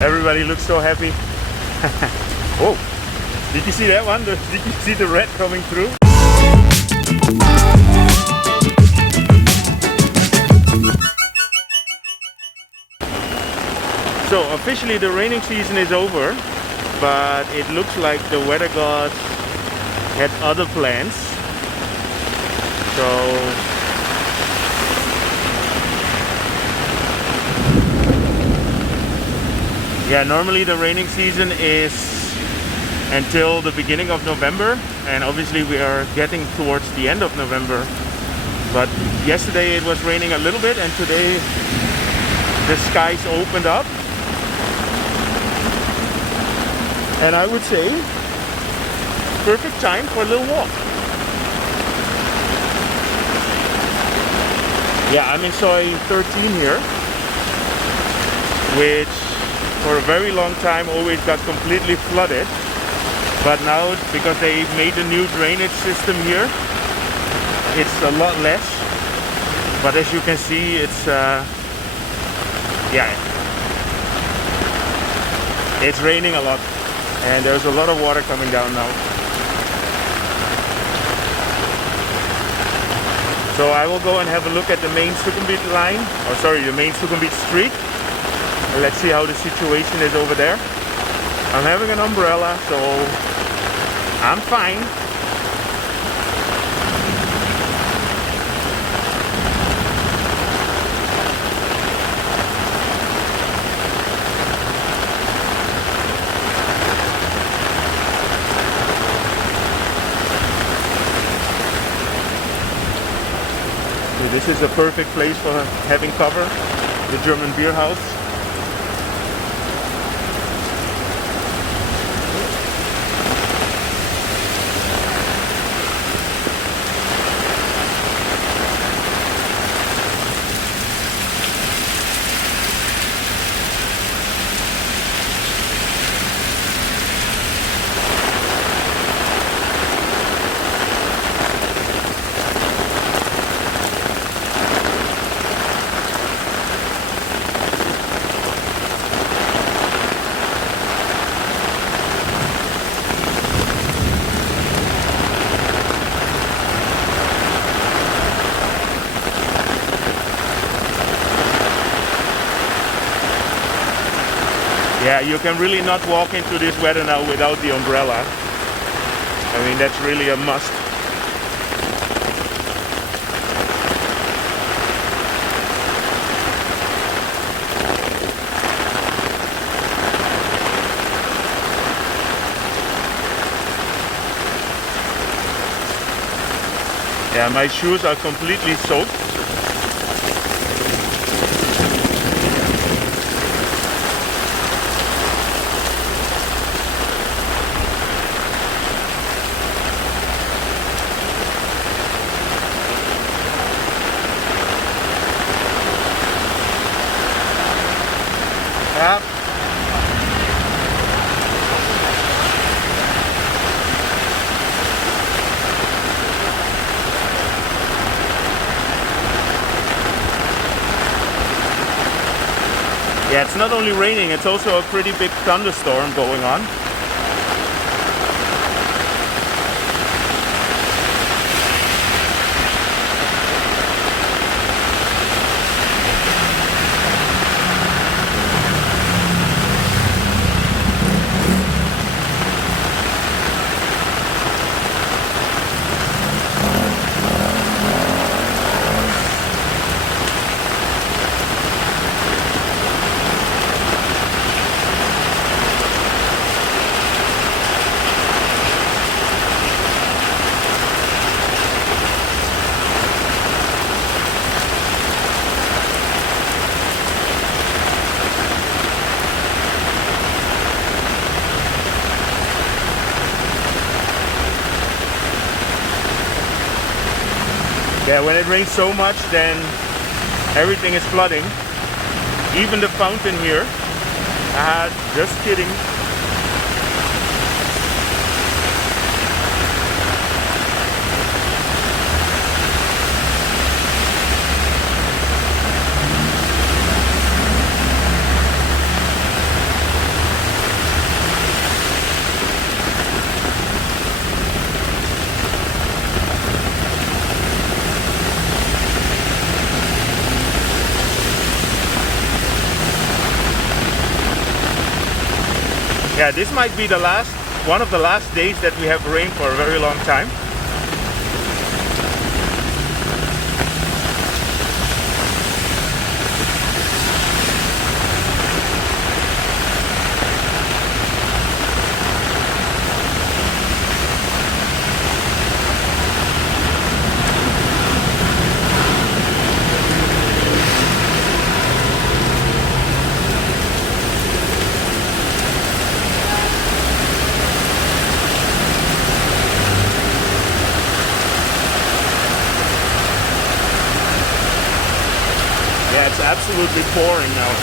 Everybody looks so happy. Oh, did you see that one? Did you see the red coming through? So officially the raining season is over, but it looks like the weather gods had other plans. So yeah, normally the raining season is until the beginning of November, and obviously we are getting towards the end of November. But yesterday it was raining a little bit, and today the skies opened up. And I would say perfect time for a little walk. Yeah, I'm in Soi 13 here, which for a very long time always got completely flooded, but now because they made a new drainage system here, it's a lot less. But as you can see, it's yeah, it's raining a lot and there's a lot of water coming down now. So I will go and have a look at the main Sukhumvit line, or sorry, the main Sukhumvit street. Let's see how the situation is over there. I'm having an umbrella, so I'm fine. So this is a perfect place for having cover, the German beer house. Yeah, you can really not walk into this weather now without the umbrella. I mean, that's really a must. Yeah, my shoes are completely soaked. Yeah. Yeah, it's not only raining, it's also a pretty big thunderstorm going on. Yeah, when it rains so much, then everything is flooding. Even the fountain here. Just kidding. Yeah, this might be the one of the last days that we have rain for a very long time. It's absolutely pouring now.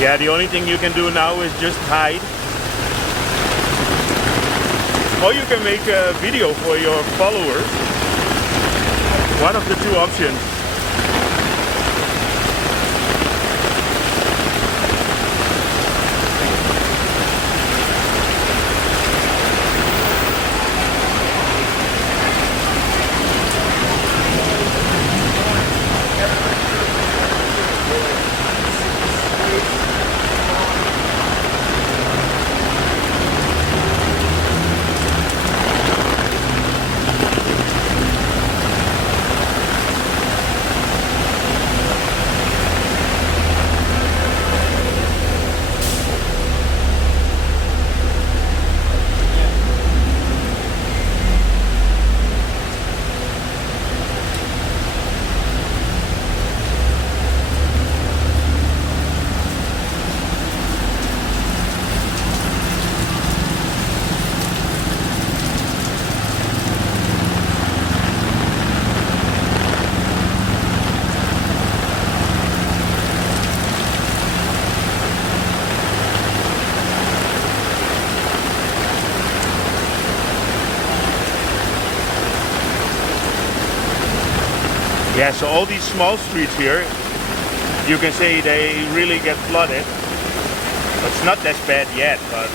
Yeah, the only thing you can do now is just hide. Or you can make a video for your followers. One of the two options. Yeah, so all these small streets here, you can say they really get flooded. It's not as bad yet, but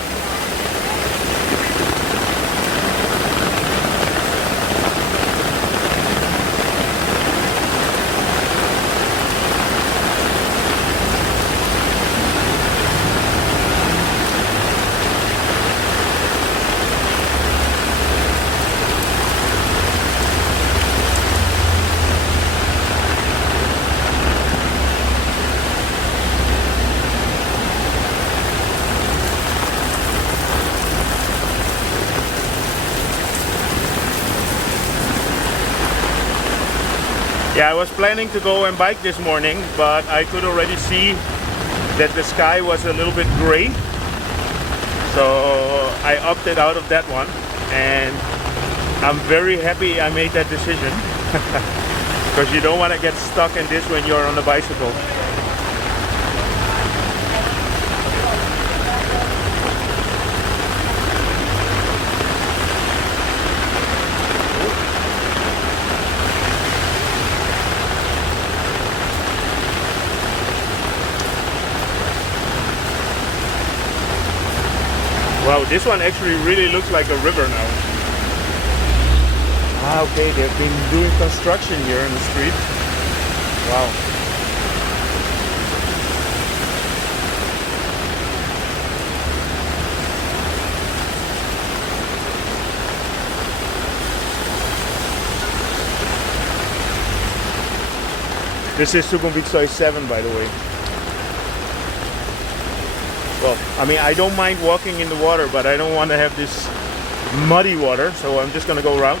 yeah, I was planning to go and bike this morning, but I could already see that the sky was a little bit gray. So I opted out of that one, and I'm very happy I made that decision. Because you don't want to get stuck in this when you're on a bicycle. Wow, this one actually really looks like a river now. Ah, okay, they've been doing construction here in the street. Wow. This is Sukhumvit Soi 7, by the way. Well, I mean, I don't mind walking in the water, but I don't want to have this muddy water, so I'm just gonna go around.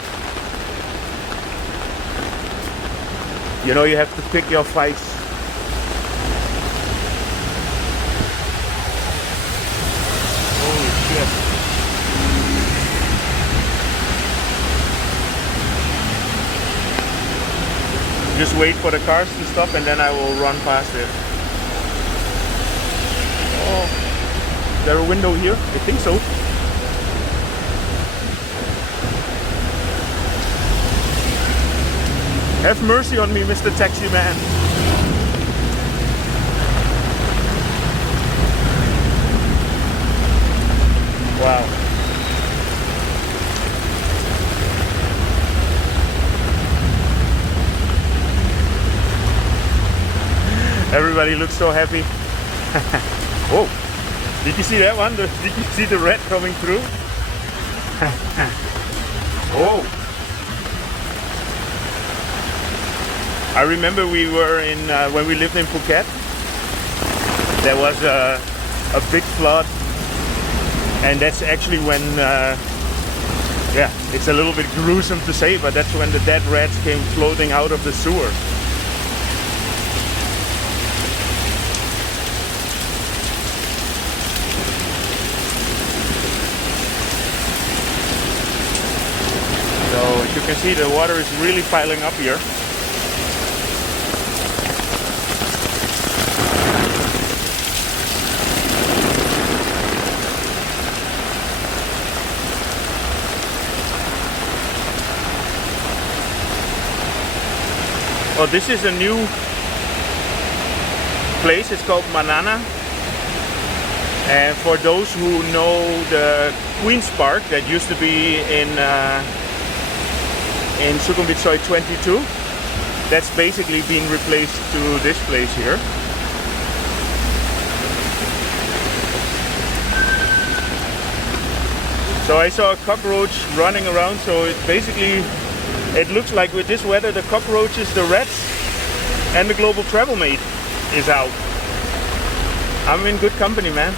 You know, you have to pick your fights. Holy shit. Just wait for the cars to stop and then I will run past it. Oh, is there a window here? I think so. Have mercy on me, Mr. Taxi Man. Wow. Everybody looks so happy. Whoa. Did you see that one? Did you see the red coming through? Oh. I remember we were in, when we lived in Phuket, there was a big flood, and that's actually when, yeah, it's a little bit gruesome to say, but that's when the dead rats came floating out of the sewer. So as you can see, the water is really piling up here. Oh, this is a new place. It's called Nana. And for those who know the Queen's Park that used to be in Sukhumvit Soi 22, that's basically being replaced to this place here. So I saw a cockroach running around, so it basically, it looks like with this weather, the cockroaches, the rats, and the global travel mate is out. I'm in good company, man.